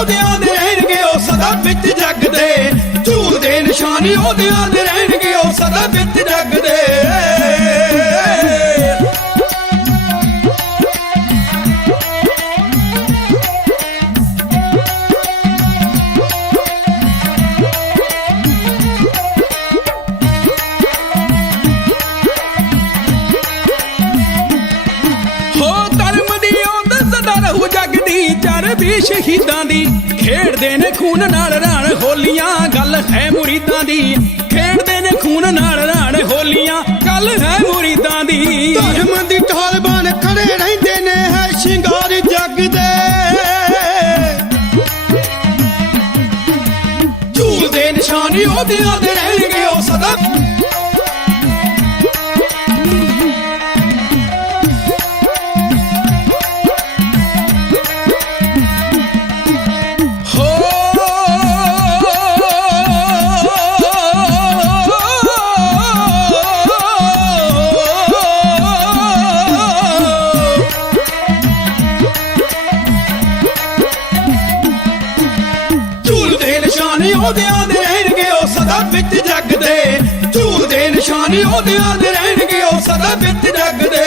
ਉਹਦਿਆਂ ਦੇ ਰਹਿਣਗੇ ਉਹ ਸਦਾ ਵਿੱਚ ਜੱਗ ਦੇ ਝੂਲ ਦੇ ਨਿਸ਼ਾਨੇ ਉਹਦਿਆਂ ਦੇ ਰਹਿਣਗੇ ਉਹ ਸਦਾ ਵਿੱਚ ਜੱਗ ਦੇ ਖੇਡਦੇ ਨੇ ਖੂਨ ਨਾਲ ਰਾਣ ਹੋਲੀਆਂ, ਗੱਲ ਹੈ ਮੁਰੀਦਾਂ ਦੀ। ਖੇਡਦੇ ਨੇ ਖੂਨ ਨਾਲ ਰਾਣ ਹੋਲੀਆਂ, ਗੱਲ ਹੈ ਮੁਰੀਦਾਂ ਦੀ। ਧਰਮ ਦੀ ਢਾਲਬਾਨ ਖੜੇ ਰਹਿੰਦੇ ਨੇ, ਹੈ ਸ਼ਿੰਗਾਰ ਜੱਗ ਦੇ ਝੂਲਦੇ ਨਿਸ਼ਾਨੀ ਉਹਦੇ ਉਹਦਿਆਂ ਰਹਿਣਗੇ, ਉਹ ਸਦਾ ਉਹਦਿਆਂ ਦੇ ਰਹਿਣਗੇ ਉਹ ਸਦਾ ਵਿੱਚ ਜਗਦੇ। ਦੇ ਝੂਲ ਦੇ ਨਿਸ਼ਾਨੇ ਉਹਦਿਆਂ ਦੇ ਰਹਿਣਗੇ ਉਹ ਸਦਾ ਵਿੱਚ ਜਗਦੇ।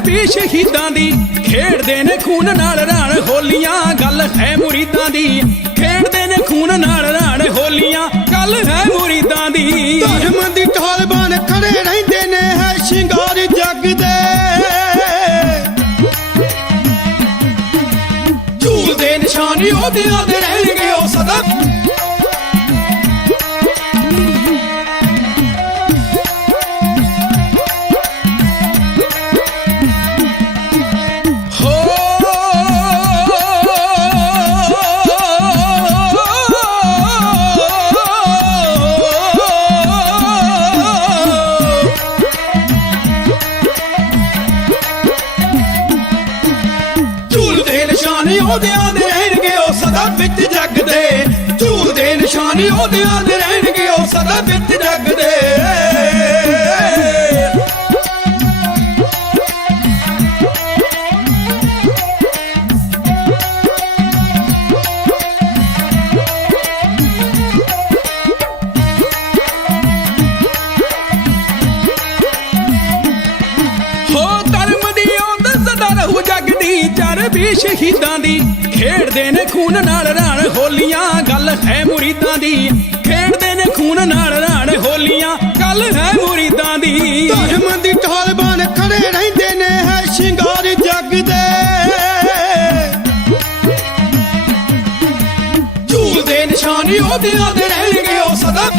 ਦੀ ਸ਼ਹੀਦਾਂ ਦੀ। ਖੇਡਦੇ ਨੇ ਖੂਨ ਨਾਲ ਰਾਣ ਹੋਲੀਆਂ, ਗੱਲ ਹੈ ਮੁਰੀਦਾਂ ਦੀ। ਖੇਡਦੇ ਨੇ ਖੂਨ ਨਾਲ ਰਾਣ ਹੋਲੀਆਂ, ਗੱਲ ਹੈ ਮੁਰੀਦਾਂ ਦੀ। ਧਰਮ ਦੀ ਢਾਲਬਾਨ ਖੜੇ ਰਹਿੰਦੇ ਨੇ, ਹੈ ਸ਼ਿੰਗਾਰ ਜੱਗ ਦੇ। ਝੂਲਦੇ ਦੇ ਉਹਦੇ ਉਹਦਿਆਂ ਦੇ ਰਹਿਣਗੇ, ਉਹ ਸਦਾ ਉਹਦਿਆਂ ਦੇ ਰਹਿਣਗੇ, ਉਹ ਸਦਾ ਵਿੱਚ ਜੱਗ ਦੇ ਝੂਲ ਦੇ ਨਿਸ਼ਾਨੇ ਉਹਦਿਆਂ ਦੇ ਰਹਿਣਗੇ, ਉਹ ਸਦਾ ਵਿੱਚ ਜੱਗ ਦੇ ਦੀ ਸ਼ਹੀਦਾਂ ਦੀ। ਖੇਡਦੇ ਨੇ ਖੂਨ ਨਾਲ ਰਾਣ ਹੋਲੀਆਂ, ਗੱਲ ਹੈ ਮੁਰੀਦਾਂ ਦੀ। ਖੇਡਦੇ ਨੇ ਖੂਨ ਨਾਲ ਰਾਣ ਹੋਲੀਆਂ, ਗੱਲ ਹੈ ਮੁਰੀਦਾਂ ਦੀ। ਧਰਮ ਦੀ ਢਾਲਬਾਨ ਖੜੇ ਰਹਿੰਦੇ ਨੇ, ਹੈ ਸ਼ਿੰਗਾਰ ਜੱਗ ਦੇ। ਝੂਲ ਦੇ ਨਿਸ਼ਾਨੇ ਉਹਦਿਆਂ ਰਹਿਣਗੇ, ਉਹ ਸਦਾ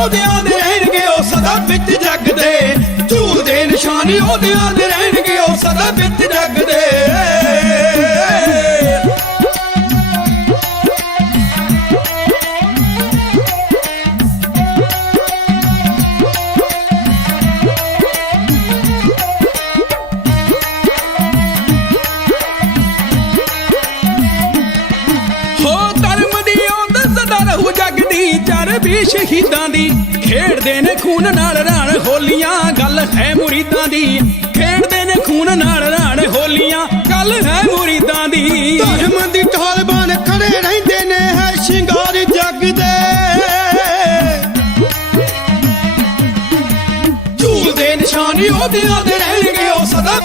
ਉਹਦਿਆਂ ਦੇ ਰਹਿਣਗੇ, ਉਹ ਸਦਾ ਵਿੱਚ ਜੱਗ ਦੇ ਝੂਲ ਦੇ ਨਿਸ਼ਾਨੇ ਉਹਦਿਆਂ ਦੇ ਰਹਿਣਗੇ, ਉਹ ਸਦਾ ਵਿੱਚ ਜੱਗ ਦੇ ਦੀ ਸ਼ਹੀਦਾਂ ਦੀ, ਖੇਡਦੇ ਨੇ ਖੂਨ ਨਾਲ ਰਾਣ ਹੋਲੀਆਂ, ਗੱਲ ਹੈ ਮੁਰੀਦਾਂ ਦੀ। ਖੇਡਦੇ ਨੇ ਖੂਨ ਨਾਲ ਰਾਣ ਹੋਲੀਆਂ, ਗੱਲ ਹੈ ਮੁਰੀਦਾਂ ਦੀ। ਧਰਮ ਦੀ ਢਾਲਬਾਨ ਖੜੇ ਰਹਿੰਦੇ ਨੇ, ਹੈ ਸ਼ਿੰਗਾਰ ਜੱਗ ਦੇ ਝੂਲ ਦੇ ਨਿਸ਼ਾਨੇ ਉਹਦਿਆਂ ਦੇ ਰਹਿਣਗੇ, ਉਹ ਸਦਾ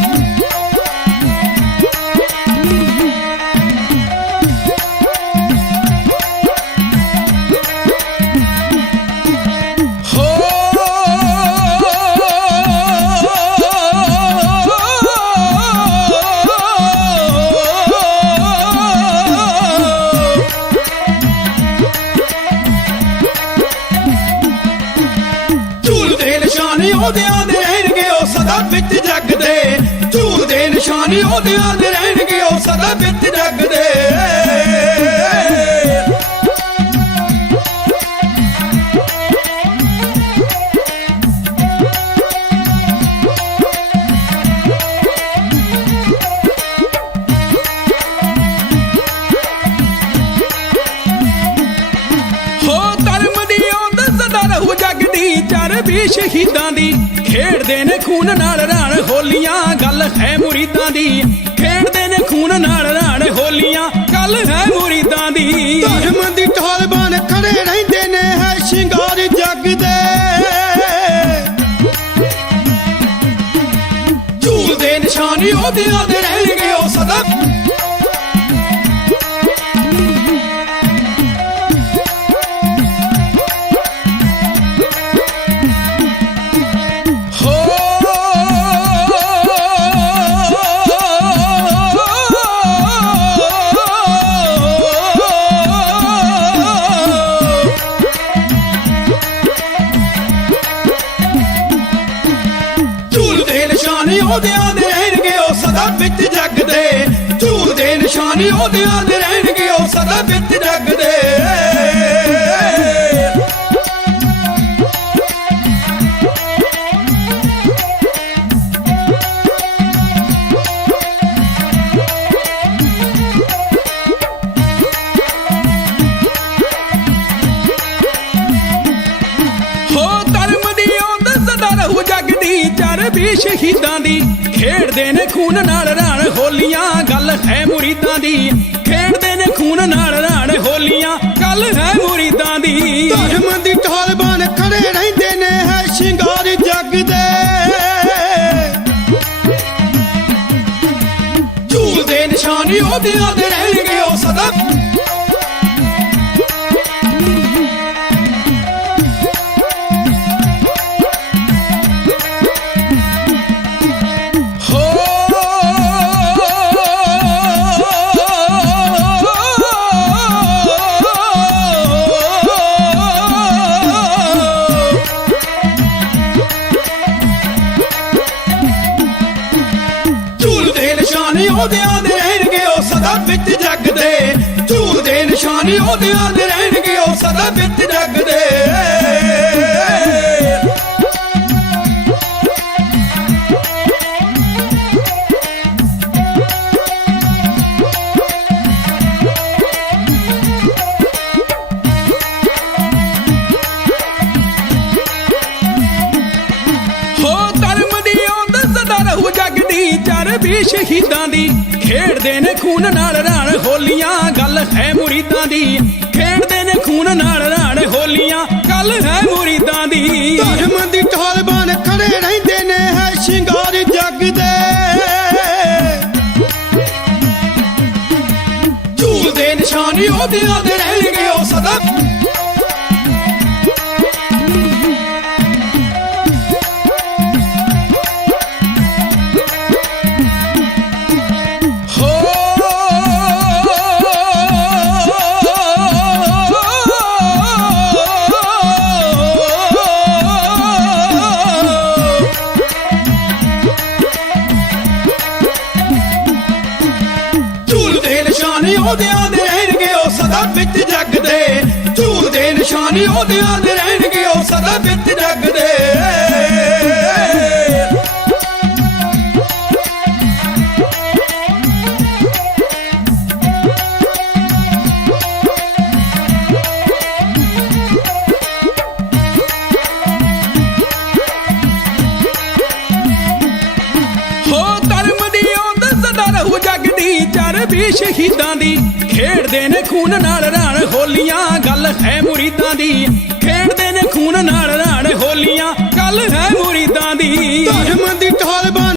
ਉਹਦਿਆਂ ਦੇ ਰਹਿਣਗੇ, ਉਹ ਸਦਾ ਵਿੱਚ ਜਗਦੇ। ਝੂਲਦੇ ਨਿਸ਼ਾਨੀ ਉਹਦਿਆਂ ਦੇ ਰਹਿਣਗੇ, ਉਹ ਸਦਾ ਵਿੱਚ ਜਗਦੇ। ਚਰਬੀ ਸ਼ਹੀਦਾਂ ਦੀ। ਖੇਡਦੇ ਨੇ ਖੂਨ ਨਾਲ ਰਾਣ ਹੋਲੀਆਂ, ਗੱਲ ਹੈ ਮੁਰੀਦਾਂ ਦੀ। ਖੇਡਦੇ ਨੇ ਖੂਨ ਨਾਲ ਰਾਣ ਹੋਲੀਆਂ, ਗੱਲ ਹੈ ਮੁਰੀਦਾਂ ਦੀ। ਧਰਮ ਦੀ ਢਾਲ ਖੜੇ ਰਹਿੰਦੇ ਨੇ, ਹੈ ਸ਼ਿੰਗਾਰ ਜਗਦੇ ਝੂਲਦੇ ਨਿਸ਼ਾਨੀ ਉਹਦੇ ਦੇ ਰਹਿਣਗੇ, ਉਹ ਸਦਾ ਉਹਦਿਆਂ ਦੇ ਰਹਿਣਗੇ ਉਹ ਸਦਾ ਵਿੱਚ ਜਗਦੇ। ਝੂਲਦੇ ਨਿਸ਼ਾਨੀ ਉਹਦਿਆਂ ਦੇ ਰਹਿਣਗੇ ਉਹ ਸਦਾ ਵਿੱਚ ਜਗਦੇ। ਹੋ ਚਰਬੀ ਸ਼ਹੀਦਾਂ ਦੀ। ਖੇਡਦੇ ਨੇ ਖੂਨ ਨਾਲ ਰਾਣ ਹੋਲੀਆਂ, ਗੱਲ ਹੈ ਮੁਰੀਦਾਂ ਦੀ। ਖੇਡਦੇ ਨੇ ਖੂਨ ਨਾਲ ਰਾਣ ਹੋਲੀਆਂ, ਗੱਲ ਹੈ ਮੁਰੀਦਾਂ ਦੀ। ਧਰਮ ਦੀ ਢਾਲ ਖੜੇ ਰਹਿੰਦੇ ਨੇ, ਹੈ ਸ਼ਿੰਗਾਰ ਜਗਦੇ ਝੂਲਦੇ ਨਿਸ਼ਾਨੀ ਉਹਦਿਆਂ ਦੇ ਉਹਦਿਆਂ ਦੇ ਰਹਿਣਗੇ, ਉਹ ਸਦਾ ਵਿੱਚ ਜਗਦੇ। ਝੂਲਦੇ ਨਿਸ਼ਾਨੀ ਉਹਦਿਆਂ ਦੇ ਰਹਿਣਗੇ, ਉਹ ਸਦਾ ਵਿੱਚ ਜਗਦੇ। ਹੋ ਚਰਬੀ ਸ਼ਹੀਦਾਂ ਦੀ। ਖੇਡਦੇ ਨੇ ਖੂਨ ਨਾਲ ਰਾਣ ਹੋਲੀਆਂ, ਗੱਲ ਹੈ ਮੁਰੀਦਾਂ ਦੀ। ਖੇਡਦੇ ਨੇ ਖੂਨ ਨਾਲ ਰਾਣ ਹੋਲੀਆਂ, ਗੱਲ ਹੈ ਮੁਰੀਦਾਂ ਦੀ। ਧਰਮ ਦੀ ਢਾਲ ਬਣ ਖੜੇ ਰਹਿੰਦੇ ਨੇ, ਹੈ ਸ਼ਿੰਗਾਰ ਜਗਦੇ ਝੂਲਦੇ ਨਿਸ਼ਾਨੀ ਉਹਦੇ ਦੇ ਵਿੱਚ ਜਗਦੇ ਝੂਲਦੇ ਨਿਸ਼ਾਨੀ ਉਹਦਿਆਂ ਦੇ ਰਹਿਣਗੇ ਉਹ ਸਦਾ ਵਿੱਚ ਜਗਦੇ। ਹੋ ਚਰਬੀ ਸ਼ਹੀਦਾਂ ਦੀ। ਖੇਡਦੇ ਨੇ ਖੂਨ ਨਾਲ ਰਾਣ ਹੋਲੀਆਂ, ਗੱਲ ਹੈ ਮੁਰੀਦਾਂ ਦੀ। ਖੇਡਦੇ ਨੇ ਖੂਨ ਨਾਲ ਰਾਣ ਹੋਲੀਆਂ, ਗੱਲ ਹੈ ਮੁਰੀਦਾਂ ਦੀ। ਧਰਮ